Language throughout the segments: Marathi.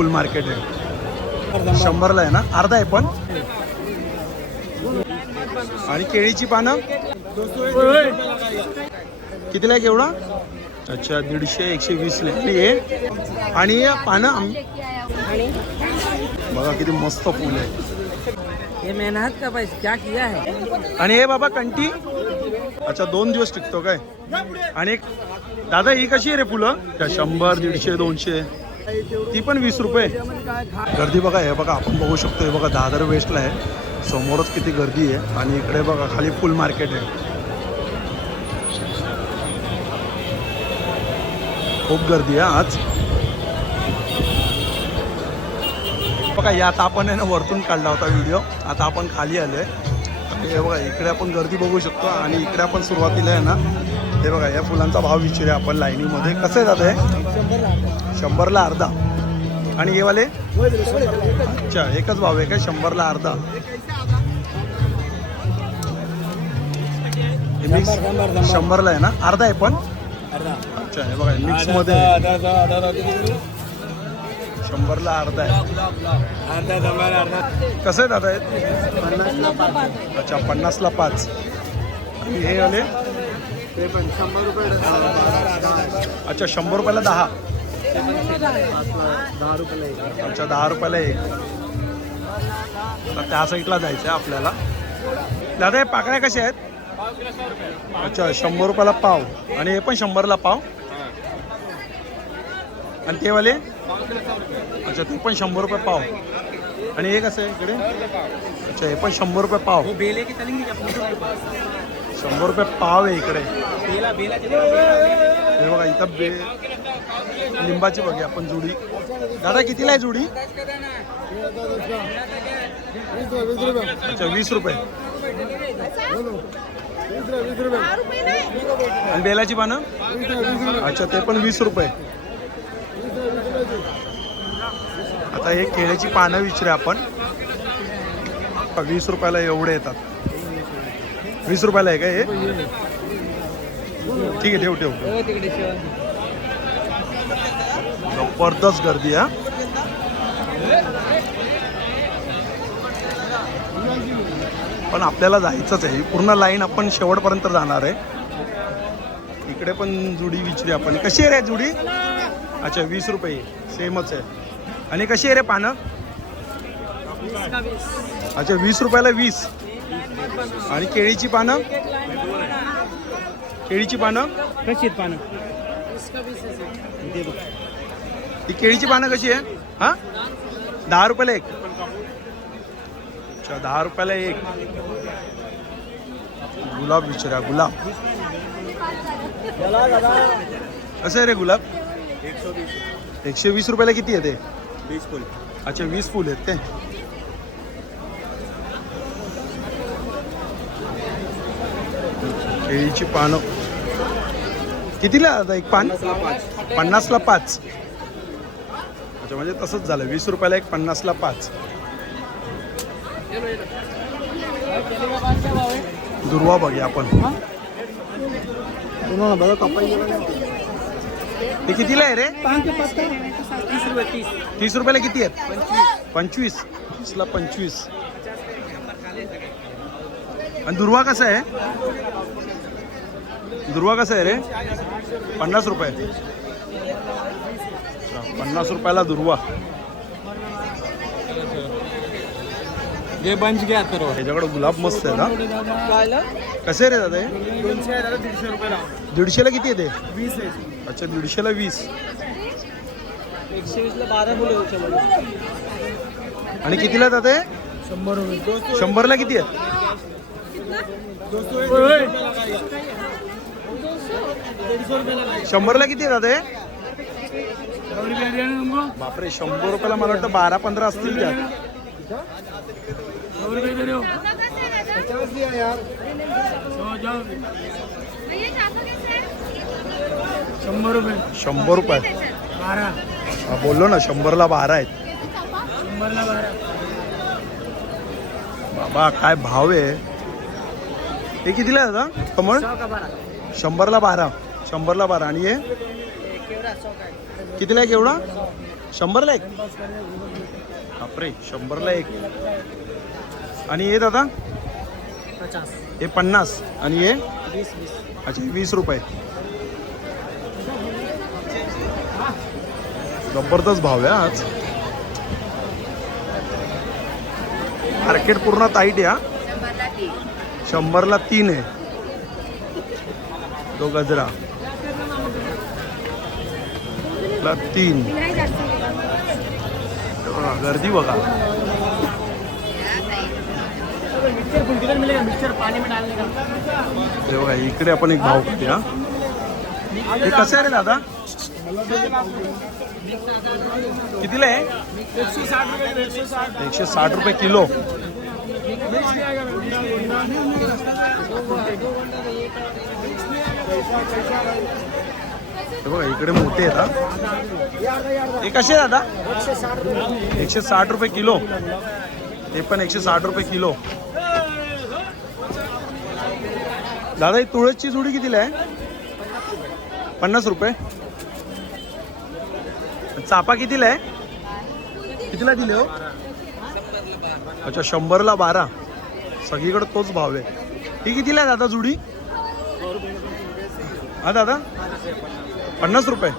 फुल मार्केट आहे. शंभरला आहे ना? अर्धा आहे पण. आणि केळीची पानं? कितीला आहे केवढा? अच्छा दीडशे एकशे वीसला. आणि हे? आणि पानं आम- बघा किती मस्त फुल आहे. ये मेहनत का क्या किया है? आणि हे बाबा कंटी? अच्छा दोन दिवस टिकतो काय? आणि दादा ही कशी आहे रे फुलं? त्या शंभर दीडशे दोनशे. ती पण वीस रुपये. गर्दी बघा हे बघा आपण बघू शकतो हे बघा दादर वेस्टला आहे. समोरच किती गर्दी आहे. आणि इकडे बघा खाली फुल मार्केट आहे. खूप गर्दी आहे आज. बघा या आता आपण आहे ना वरतून काढला होता व्हिडिओ आता आपण खाली आलोय. आहे हे बघा इकडे आपण गर्दी बघू शकतो आणि इकडे आपण सुरुवातीला आहे ना हे बघा या फुलांचा भाव विचारूया आपण लाईनीमध्ये कसं आहे दादा हे शंभरला अर्धा आणि हे वाले अच्छा एकच भाव आहे का शंभरला अर्धा हे मिक्स शंभरला आहे ना अर्धा आहे पण अच्छा हे बघा मिक्समध्ये आहे. शंभरला अर्धा. आहे कसं आहे दादा हे? अच्छा पन्नासला पाच. आणि हे आले अच्छा शंभर रुपयाला दहा. अच्छा दहा रुपयाला एक. तर त्या साईडला जायचं आहे आपल्याला. दादा हे पाकळ्या कशा आहेत? अच्छा शंभर रुपयाला पाव. आणि हे पण शंभरला पाव. आणि ते वाले? अच्छा ते पण शंभर रुपये पाव. आणि हे कसं आहे इकडे? अच्छा हे पण शंभर रुपये पाव. बेले की चलेंगे शंभर रुपये पाव आहे इकडे. बेला बेला हे बघा इथं बे लिंबाची बघा आपण जुडी. दादा कितीला आहे जुडी? अच्छा वीस रुपये. आणि बेलाची पानं? अच्छा ते पण वीस रुपये. आता हे केळ्याची पानं विचारू आपण. वीस रुपयाला एवढे येतात. वीस रुपयाला आहे का हे? ठीक आहे ठेव ठेव. जबरदस्त गर्दी हा. पण आपल्याला जायचंच आहे. पूर्ण लाईन आपण शेवटपर्यंत जाणार आहे. इकडे पण जुडी विचारी आपण. कशी आहे रे जुडी? अच्छा वीस रुपये. सेमच आहे. आणि कशी आहे रे पानं? अच्छा वीस रुपयाला वीस. आणि केळीची पानं? केळीची पानं? कशी आहेत पानं? ही केळीची पानं कशी आहे? हा? दहा रुपयाला एक. अच्छा दहा रुपयाला एक. गुलाब विचारा गुलाब. कसं आहे रे गुलाब? एकशे वीस रुपयाला किती आहे ते? वीस फुल. अच्छा वीस फुल आहेत काय? केळीची पानं. कितीला आता एक पान? पन्नासला पाच. अच्छा म्हणजे तसंच झालं. वीस रुपयाला एक पन्नासला पाच. दुर्वा बघूया आपण. ते कितीला आहे रे? रुपये तीस रुपयाला किती आहेत? पंचवीस. तीसला पंचवीस. आणि दुर्वा कसा आहे? दुर्वा कसा आहे रे? पन्नास रुपये. पन्नास रुपयाला दुर्वा. जे बंच घ्या तर. त्याच्याकडे गुलाब मस्त आहे ना? कसे रे दादा हे? दीडशेला किती येते वीस आहे. अच्छा दीडशेला वीस. एकशे वीसला बारा फुलं होते मला आणि कितीला जाते शंभर रुपये. शंभरला किती आहेत? शंभरला किती हे? बापरे शंभर रुपयाला मला वाटतं बारा पंधरा असतील त्यात. शंभर रुपये. शंभर रुपये. बारा. हा, बोललो ना शंभरला बारा आहेत. बाबा काय भाव आहे? हे कितीला आहे दादा? कमळ? शंभरला बारा. शंभरला बारा. आणि हे? कितीला आहे केवढा? शंभरला एक? बापरे शंभरला एक. आणि हे दादा? हे पन्नास. आणि हे? अच्छा वीस रुपये. जबरदस्त भाव आहे आज. मार्केट पूर्ण ताईट या शंभरला तीन आहे. तो गजरा. ला तीन. हा गर्दी बघा. मिक्सर बघा इकडे आपण एक भाव करूया हे कसं आहे रे दादा? कितीला आहे? एकशे साठ रुपये एकशे साठ रुपये किलो बघा इकडे मोठे आहेत हे. कसे आहे दादा? एकशे साठ रुपये किलो. ते पण एकशे साठ रुपये किलो. दादा ही तुळसची जुडी कितीला आहे? पन्नास रुपये. चापा कितीला आहे? कितीला दिले हो? अच्छा शंभरला बारा. सगळीकडे तोच भाव आहे. ही कितीला आहे दादा जुडी? हा दादा? पन्नास रुपये.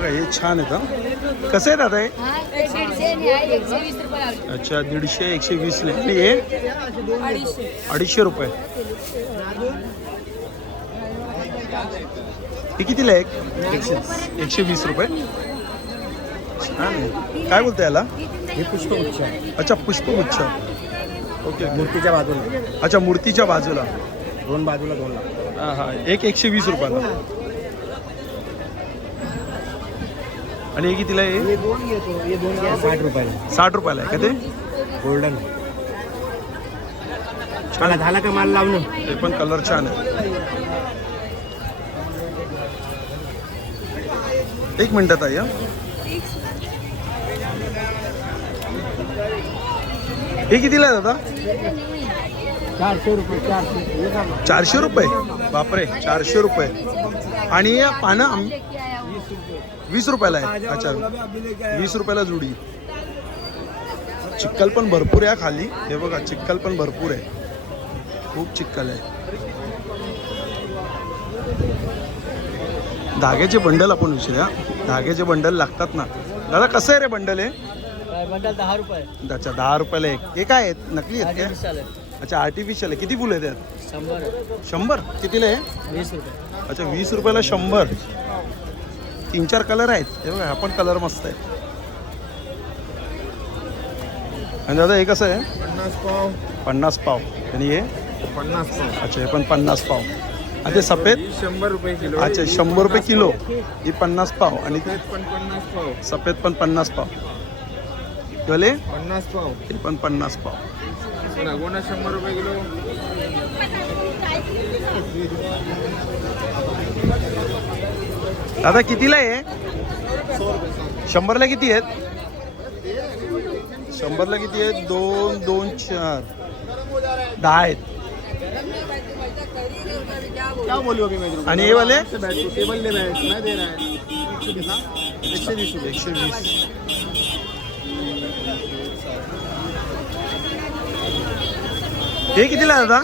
हे छान आहेत हा. कसं आहे दादा हे? अच्छा दीडशे एकशे वीस ने हे? अडीचशे रुपये. हे कितीला एक? एकशे एकशे वीस रुपये. छान. काय बोलते याला? हे पुष्पगुच्छ अच्छा पुष्पगुच्छ. ओके. मूर्तीच्या बाजूला. अच्छा मूर्तीच्या बाजूला. दोन बाजूला दोन हा हा. एक एकशे वीस रुपयाला. आणि हे कितीला आहे? साठ रुपयाला. साठ रुपयाला आहे का ते? गोल्डन. मला झाला का माल लावणं? ते पण कलर छान आहे. एक मिनटात आहे हे. कितीला आहे दादा चारशे रुपये. चारशे रुपये बापरे चारशे रुपये. आणि पानं वीस रुपयाला आहे अच्छा. वीस रुपयाला जुडी. चिक्कल पण भरपूर आहे खाली. हे बघा चिक्कल पण भरपूर आहे. खूप चिक्कल आहे. धाग्याचे बंडल आपण विचारूया. धाग्याचे बंडल लागतात ना. दादा कसं आहे रे बंडल हे? बंडल दहा रुपये. अच्छा दहा रुपयाला एक. हे काय आहेत? नकली आहेत काय? आर्टिफिशियल आहे अच्छा आर्टिफिशियल आहे. किती फुलं आहेत त्यात? शंभर शंभर? कितीला आहे? वीस रुपये. अच्छा वीस रुपयाला शंभर. तीन चार कलर आहेत. हे बघा हा पण कलर मस्त आहे. आणि दादा हे कसं आहे? पन्नास पाव. पन्नास पाव. आणि हे? पन्नास पाव. अच्छा हे पण पन्नास पाव. ते सफेद? शंभर रुपये किलो. अच्छा शंभर रुपये किलो? ही पन्नास पाव. आणि ते? पण पन्नास पाव. सफेद पण पन्नास पाव. केवले पन्नास पाव. हे पण पन्नास पाव. लागवणा शंभर रुपये किलो. दादा कितीला आहे शंभरला किती आहेत? शंभरला किती आहेत? दोन दोन चार. दहा आहेत. क्या बोलू अभी मैं आणि हे वाले? टेबल दे रहा है मैं दे रहा है। एकशे वीस रुपये। एकशे वीस हे कितीला आहे दादा?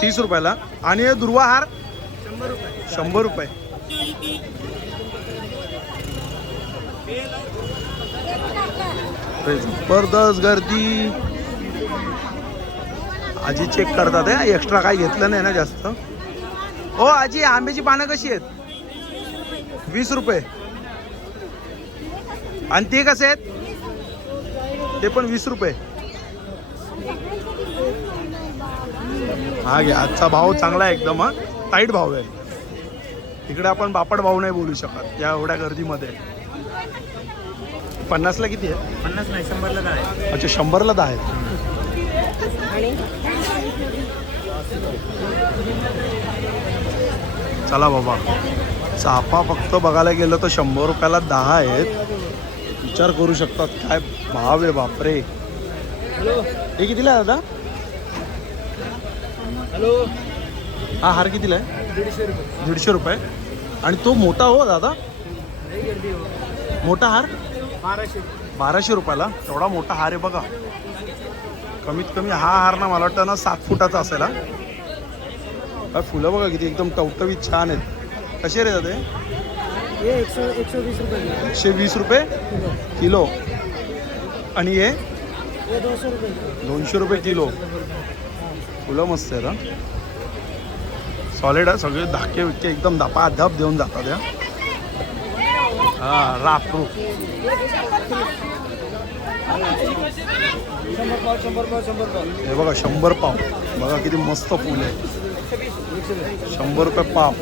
तीस रुपयाला. आणि हे दुर्वा हार? शंभर रुपये. जबरदस्त गर्दी. आजी चेक करतात आहे एक्स्ट्रा काय घेतलं नाही ना जास्त? हो आजी आंब्याची पानं कशी आहेत? वीस रुपये. आणि ते कसे आहेत? ते पण वीस रुपये. हा घ्या आजचा भाव चांगला आहे एकदम हा. टाईट भाव आहे. इकडे आपण बापड भाव नाही बोलू शकत या एवढ्या गर्दीमध्ये. पन्नासला किती आहे? पन्नास नाही शंभरला काय अच्छा शंभरला दहा आहेत चला बाबा. चाफा फक्त बघायला गेलं तर शंभर रुपयाला दहा आहेत. विचार करू शकतात काय भाव आहे बापरे. हे कितीला आहे दादा? हॅलो. हा हार कितीला आहे? दीडशे रुपये. दीडशे रुपये. आणि तो मोठा हो दादा? हो मोठा हार? बाराशे. बाराशे रुपयाला. एवढा मोठा हार आहे बघा. कमीत कमी हा हार ना मला वाटतं ना सात फुटाचा असेल हा. फुलं बघा किती एकदम टवटवीत छान आहेत. कसे रे दादा हे एकशे वीस रुपये किलो. आणि हे? दोनशे रुपये किलो. फुलं मस्त आहेत हा. सॉलिड आहे सगळे धाके विके एकदम दपा धप देऊन जातात या हा रापरू शंभर पाव शंभर पाव शंभर पाव हे बघा शंभर पाव. बघा किती मस्त फुल आहे. शंभर रुपये पाव.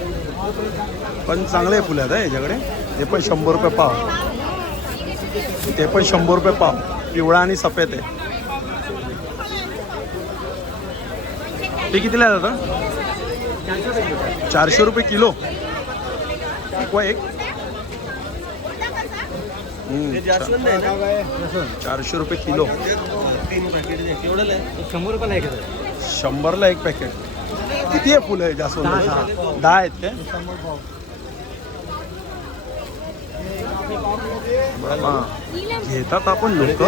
पण चांगले फुलं आहेत याच्याकडे. ते पण शंभर रुपये पाव. ते पण शंभर रुपये पाव. पिवळा आणि सफेद आहे. ते कितीला आहे दादा चारशे रुपये किलो. एक व एक. चारशे रुपये किलो. शंभर रुपयाला एक शंभरला एक पॅकेट किती आहे फुलं आहे जास्वंद दहा. आहेत काय? शंभर पाव हां घेतात आपण लोक.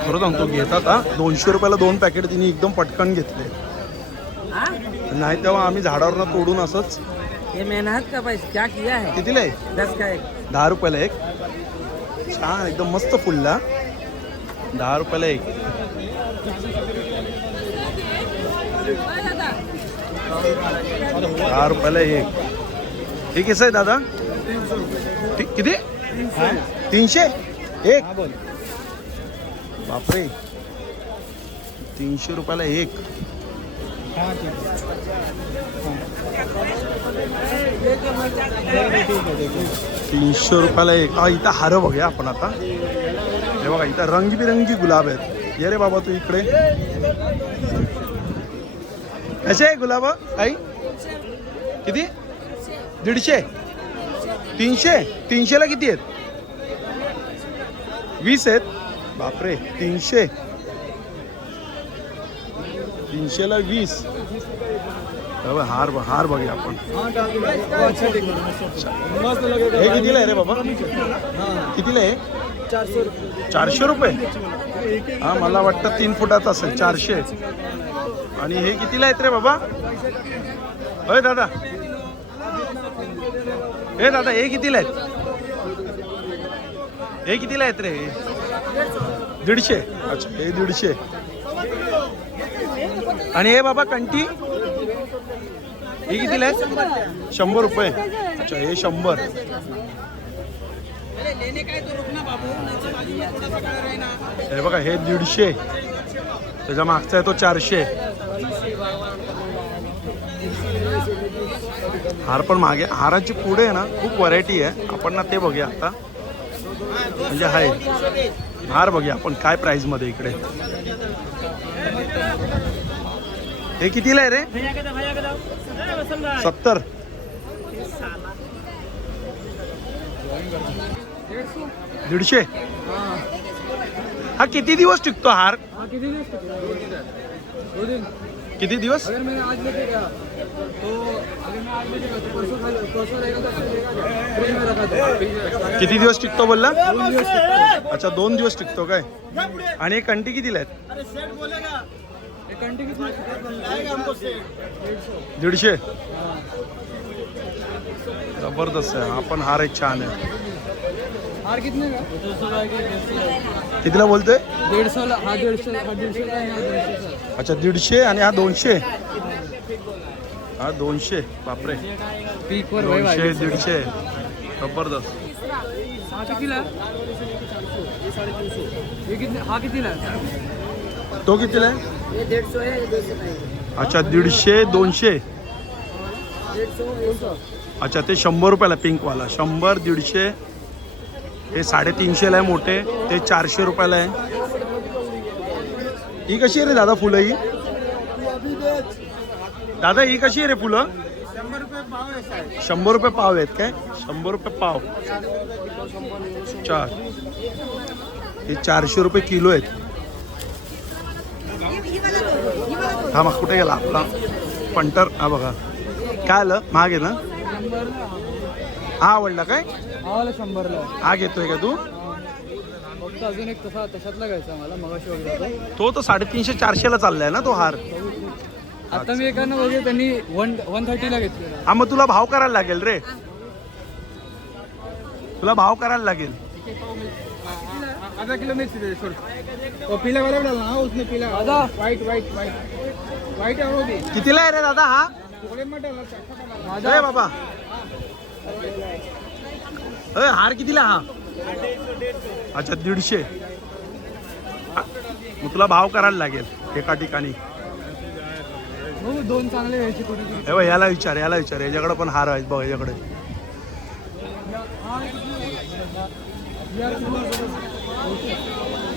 खरं सांगतो घेतात हा. दोनशे रुपयाला दोन पॅकेट तिने एकदम पटकन घेतले. नाही तेव्हा आम्ही झाडावरनं तोडून असंच ये मेहनत का पैसा क्या किया है? कितीला आहे दस का एक। दहा रुपयाला एक। छान एकदम मस्त फुलला दहा रुपयाला एक। दहा रुपयाला एक। हे कसं आहे दादा? ति- किती? तीनशे? एक? बापरे. तीनशे रुपयाला एक. तीनशे रुपयाला एक. हा इथं हारं बघूया आपण आता. हे बघा इथं रंगीबिरंगी गुलाब आहेत. ये रे बाबा तू इकडे. कसे आहे गुलाब आई? किती? दीडशे? तीनशे? तीनशेला किती आहेत? वीस आहेत? बापरे तीनशे. तीनशेला वीस. बघ, हार बघ- हार बघूया आपण हे कितीला आहे रे बाबा? कितीला आहे? चारशे रुपये चारशे रुपये. हा मला वाटतं तीन फुटाचं असेल चारशे. आणि हे कितीला आहेत रे बाबा? होय दादा. हे दादा हे कितीला आहेत? हे कितीला आहेत रे? दीडशे. अच्छा हे दीडशे. आणि हे बाबा कंटी? हे कितीला आहेत शंभर रुपये. अच्छा हे शंभर. हे बघा हे दीडशे. त्याच्या मागचा आहे तो चारशे. हार पण मागे. हाराची पुढे आहे ना खूप व्हरायटी आहे. आपण ना ते बघूया आता. म्हणजे आहे हार बघूया आपण काय प्राइसमध्ये इकडे. हे कितीला आहे रे? सत्तर. दीडशे? हा किती दिवस टिकतो हार? किती दिवस? किती दिवस टिकतो बोलला? दोन दिवस अच्छा दोन दिवस टिकतो काय? आणि एक कंटी कितीला आहेत? दीडशे? जबरदस्त आहे. हा पण हार एक छान आहे. हार कितने का? कितीला बोलतोय? हाँ हाँ का अच्छा दीडशे आणि हा दोनशे? हा दोनशे. बापरे. दोनशे दीडशे. जबरदस्त. हाँ कितीला? हाँ कितीला तो कितीला आहे? अच्छा दीडशे दोनशे? अच्छा ते शंभर रुपयाला पिंकवाला. शंभर दीडशे हे साडेतीनशेला आहे मोठे. ते चारशे रुपयाला आहे. ही कशी आहे रे दादा फुलं ही? दादा ही कशी आहे रे फुलं? शंभर रुपये पाव आहेत काय? शंभर रुपये पाव. चार. हे चारशे रुपये किलो आहेत. हा मग कुठे गेला आपला? पंटर हा बघा. काय आलं? महाग आहे ना? हा आवडला काय? आवाला शंभरला. हा घेतोय का तू? फक्त अजून एक तसा तशातला घ्यायचा मला मगाशी वगैरे तो तर साडेतीनशे चारशेला चाललाय ना तो हार. आता मी एकानं वगैरे त्यांनी वन वन थर्टीला घेतलेला. हा मग तुला भाव करायला लागेल रे. तुला भाव करायला लागेल. आधा किलो मिर्ची दे छोड़ वो पीला वाला डालना हाँ उसने पीला. आधा? वाइट वाइट वाइट वाइट है वो भी कितीला आहे रे दादा हा? अच्छा डालना अरे बाबा. अरे हार कितीला हा? अच्छा दीडशे. मग तुला भाव करायला लागेल एका ठिकाणी. हो दोन चांगले घ्यायचे कुठे? हे याला विचार याला विचार. याच्याकडे पण हार आहेत बघ याच्याकडे.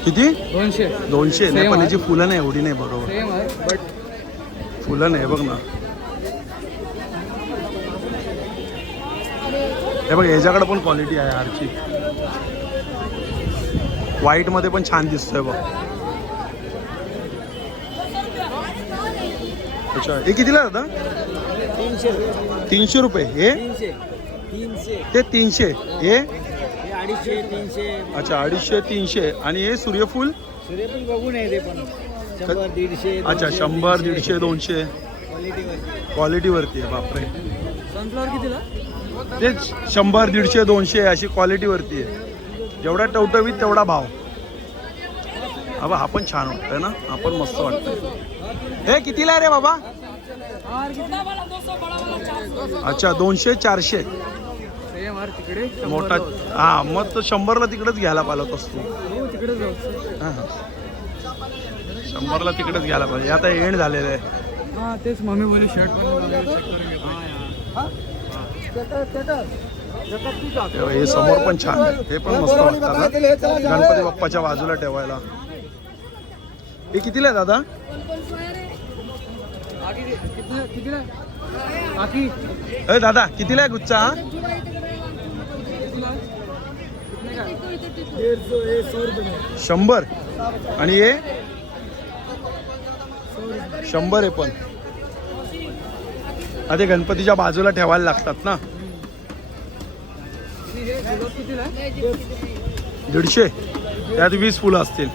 किती? दोनशे. दोनशे. नाही पण. याची फुलं नाही एवढी नाही बरोबर. बट फुलं नाही बघ ना. हे बघ याच्याकडे पण क्वालिटी आहे हारची व्हाईटमध्ये पण छान दिसतोय बघ. अच्छा. हे कितीला दादा? तीनशे. तीनशे रुपये. हे? ते तीनशे. हे? अडीचशे तीनशे. अच्छा अडीचशे तीनशे. आणि हे सूर्यफूल? सूर्य पण बघून आहे ते पण. शंभर दीडशे अच्छा शंभर दीडशे दोनशे. क्वालिटीवर क्वालिटीवरती आहे बापरे. सनफ्लॉवर कितीला? तेच शंभर दीडशे दोनशे अशी क्वालिटीवरती आहे. जेवढा टवटवीत तेवढा भाव. अबा हा पण छान वाटतंय ना? हा पण मस्त वाटतंय. हे कितीला रे बाबा? अच्छा दोनशे चारशे. तिकडे मोठा हा मग तो शंभरला तिकडेच घ्यायला पाहिलं होतास तू. हो तिकडे जाऊ हा. शंभरला तिकडेच घ्यायला पाहिजे. आता एंड झालेलं आहे. हा तेच मम्मी बोलली शर्ट पण हे समोर पण छान आहे. हे पण मस्त वाटतं ना गणपती बाप्पाच्या बाजूला ठेवायला. हे कितीला आहे दादा? कितीला? दादा कितीला आहे गुच्चा हा शंभर. आणि हे? शंभर आहे पण. अरे गणपतीच्या बाजूला ठेवायला लागतात ना. दीडशे. त्यात वीस फुलं असतील.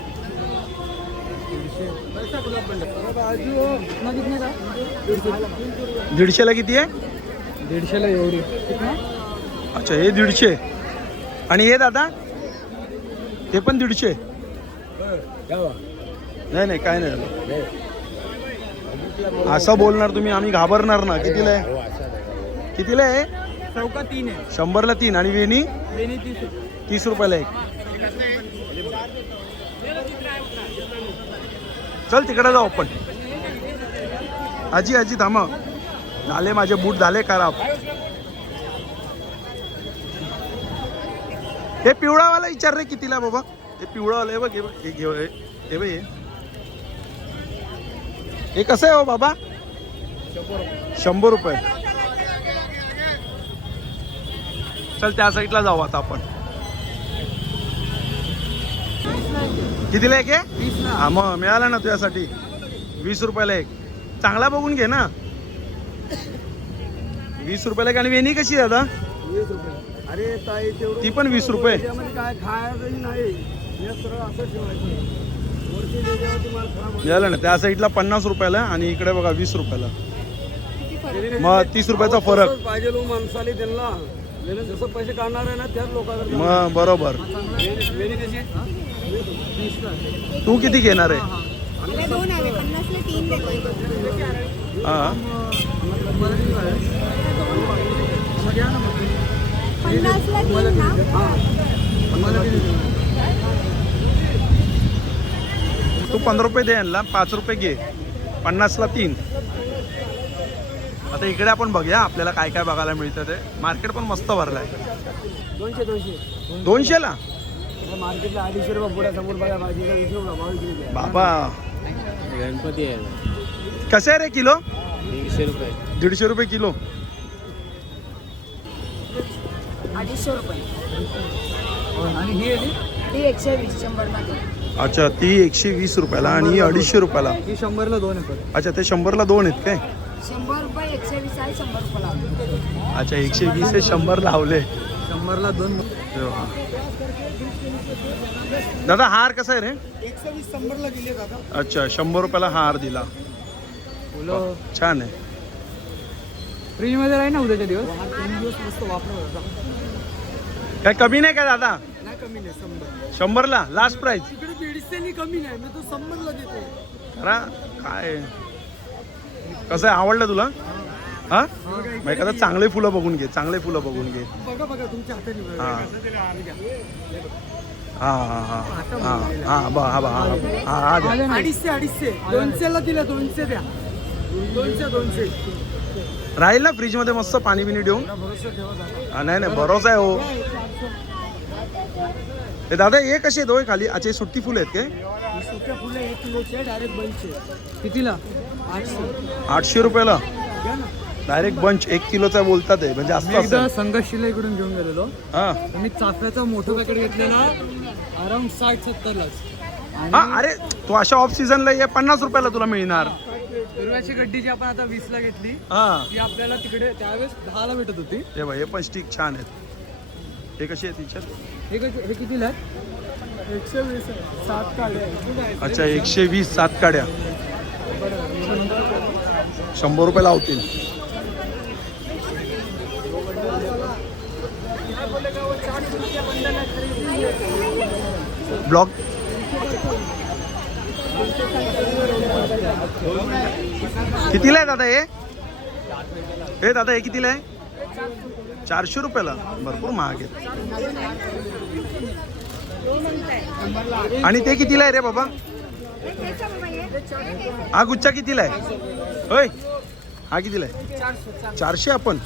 दीडशेला किती आहे? दीडशेला एवढी. अच्छा हे दीडशे. आणि हे दादा? ते पण दीडशे. नाही नाही काय नाही झालं. असं बोलणार तुम्ही आम्ही घाबरणार ना. कितीला आहे? कितीला आहे? चौका तीन आहे. शंभरला तीन. आणि वेणी? वेणी तीस रुपये. तीस रुपयाला एक. चल तिकडे जाऊ आपण. आजी आजी थांब. झाले माझे बूट झाले खराब. हे पिवळावाला विचार रे कितीला बाबा? हे पिवळावाला हे बघ हे बघ हे घेऊ हे हे बघ हे. हे कसं आहे हो बाबा? शंभर रुपये. चल त्या साईडला जाऊ आता आपण. कितीला एक आहे हा मग मिळाला ना तुझ्यासाठी. वीस रुपयाला एक. चांगला बघून घे ना. वीस रुपयाला एक आणि वेणी कशी आहे दादा? वीस रुपये. अरे ताई तेवढं ती पण वीस रुपये. त्यामध्ये काय खायचंही नाही. हे सरळ असं ठेवायचं. वरती त्याच्यावरती माल खराब होतो. मिळालं ना त्या साईडला पन्नास रुपयाला आणि इकडे बघा वीस रुपयाला. मग तीस रुपयाचा फरक. तसंच पाहिजे लोक माणसाले त्यांना. त्याने जसं पैसे काढणार आहे ना त्याच लोकांकडे मग बरोबर. तू किती घेणार आहे? मला दोन हवे पन्नासला तीन देतो हा. पन्नासला तीन ना? तू पंधरा रुपये दे यांना पाच रुपये घे. पन्नासला तीन. आता इकडे आपण बघूया आपल्याला काय काय बघायला मिळतं ते. मार्केट पण मस्त भरलं आहे दोनशे दोनशे. दोनशेला? मार्केटला अडीचशे रुपये पुढे समोर बघा भाजीचा वीस रुपये भाव विक्री आहे. बाबा. गणपती आहे. कसे आहे रे किलो? दीडशे रुपये. दीडशे रुपये किलो. अडीचशे रुपये. आणि ही ती? एकशे वीस शंभरमध्ये अच्छा ती एकशे वीस रुपयाला आणि ही अडीचशे रुपयाला. ही शंभरला दोन येतात अच्छा ते शंभरला दोन आहेत काय? शंभर रुपये एकशे वीस आहे शंभर रुपयाला अच्छा एकशे वीस हे शंभर लावले. शंभरला दोन. दादा हार कसा आहे रे? एकशे वीस शंभरला दिले दादा. अच्छा शंभर रुपयाला हार दिला. छान आहे. फ्रीजमध्ये राहील ना उद्याच्या दिवस. तीन दिवस मस्त वापरत काय कमी नाही का दादा? नाही कमी नाही शंभर. शंभरला? लास्ट प्राइस तिकडे दीडशेनी कमी नाही मी तो शंभरला देतो खरा काय? कसं आहे? आवडलं तुला? हा? मग एखादं चांगले फुलं बघून घे चांगले फुलं बघून घे. बघा बघा तुमच्या हाताने बघा. हा. हा हा हा. हा हा बा हा बा हा हा हा द्या. अडीचशे अडीचशे. दोनशेला दिलं दोनशे द्या. दोनशे दोनशे. राहील ना फ्रीजमध्ये मस्त पाणी बिनी हा, नाही नाही भरोसा आहे हो. हे दादा हे कसे आहेत? हो हे खाली. अच्छा सुट्टी फुलं आहेत काय? ही सुक्या फुलं एक किलोचे डायरेक्ट बनचे कितीला? आठशे. आठशे रुपयाला? घ्या ना. डायरेक्ट बंच एक किलोचा बोलतात आहे म्हणजे मी असं एकदा असेल इकडून घेऊन गेलेलो. हा. तर मी चाफ्याचा मोठं पॅकेट घेतलेला अराउंड साठ सत्तरलाच. हा अरे तू अशा ऑफ सीझनला ये पन्नास रुपयाला तुला मिळणार. दुर्व्याची गड्डी जी आपण आता वीसला घेतली. हा. ती आपल्याला तिकडे त्यावेळेस दहाला भेटत होती. हे बघ हे पण स्टिक छान आहेत. हे कशी आहे तिच्यात? हे हे कितीला आहे एकशे वीस सात काढे अच्छा एकशे वीस सात काड्या. शंभर रुपये लावतील. ब्लॉक? कितीला आहे दादा हे? हे दादा हे कितीला आहे? चारशे रुपयाला भरपूर महाग आहेत. आणि ते कितीला आहे रे बाबा? हा गुच्छा कितीला आहे? होय. हा कितीला आहे? चारशे आपण.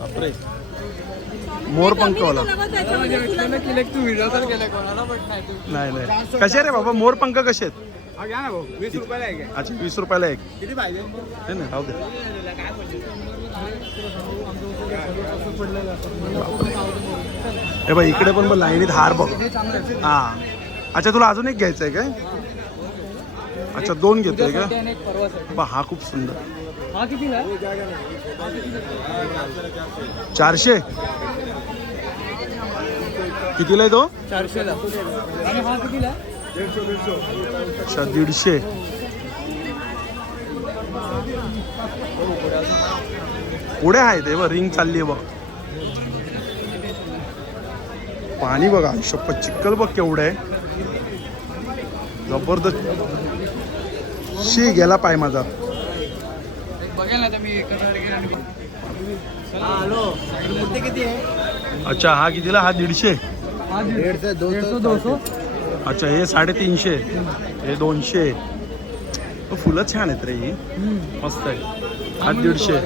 बापरे. मोर पंखवाला. तू व्हिडिओ तर केलाय कोणाला पण नाही नाही. कसे रे बाबा? मोर पंख कसे आहेत? आहे. अच्छा वीस रुपयाला एक. किती पाहिजे? हे ना हे बघ इकडे पण बघ लाईनीत हार बघ. हा. अच्छा तुला अजून एक घ्यायचं आहे काय? अच्छा दोन घेतोय का? बा हा खूप सुंदर. हा? चारशे? कितीला आहे तो? हा? अच्छा दीडशे. पुढे आहेत हे बघ रिंग चालली आहे बघ. पाणी बघा शपथ चिक्कल बघ केवढं आहे. जबरदस्त. शी गेला पाय माझा. आहे? अच्छा हा कितीला? हा दीडशे. अच्छा हे साडेतीनशे. हे दोनशे. फुलं छान आहेत रे ही. मस्त आहे. हा दीडशे.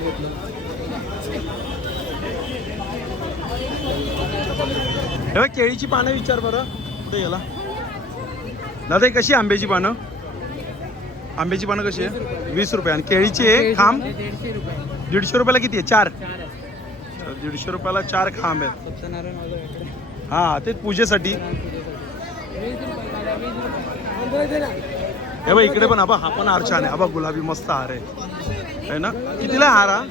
हे केळीची पानं विचार बरं. कुठे गेला? दादा कशी आंब्याची पानं? आंब्याची पानं कशी आहे? वीस रुपये. आणि केळीची आहे खांब? दीडशे रुपये. दीडशे रुपयाला किती आहे? चार. दीडशे रुपयाला चार खांब आहेत. हा ते पूजेसाठी. हे बघ इकडे पण बघ, हा पण हार छान आहे बघ गुलाबी मस्त हार आहे. है ना? कितीला हार हा?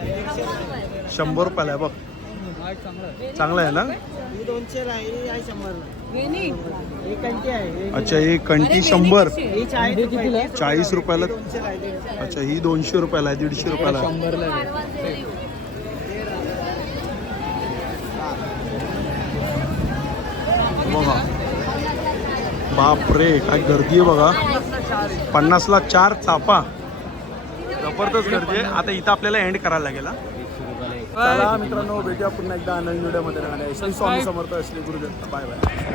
शंभर रुपयाला आहे बघ. चांगला आहे चांगला आहे ना अच्छा ही कंटी शंभर. चाळीस रुपयाला? अच्छा ही दोनशे रुपयाला आहे दीडशे रुपयाला बघा. बापरे काय गर्दी आहे बघा. पन्नासला चार चापा. जबरदस्त गर्दी आहे. आता इथं आपल्याला एंड करायला लागेल. चला मित्रांनो भेटूया पुन्हा एकदा नवीन व्हिडिओमध्ये. राहणार स्वामी समर्थ असले गुरुदेव. Bye bye.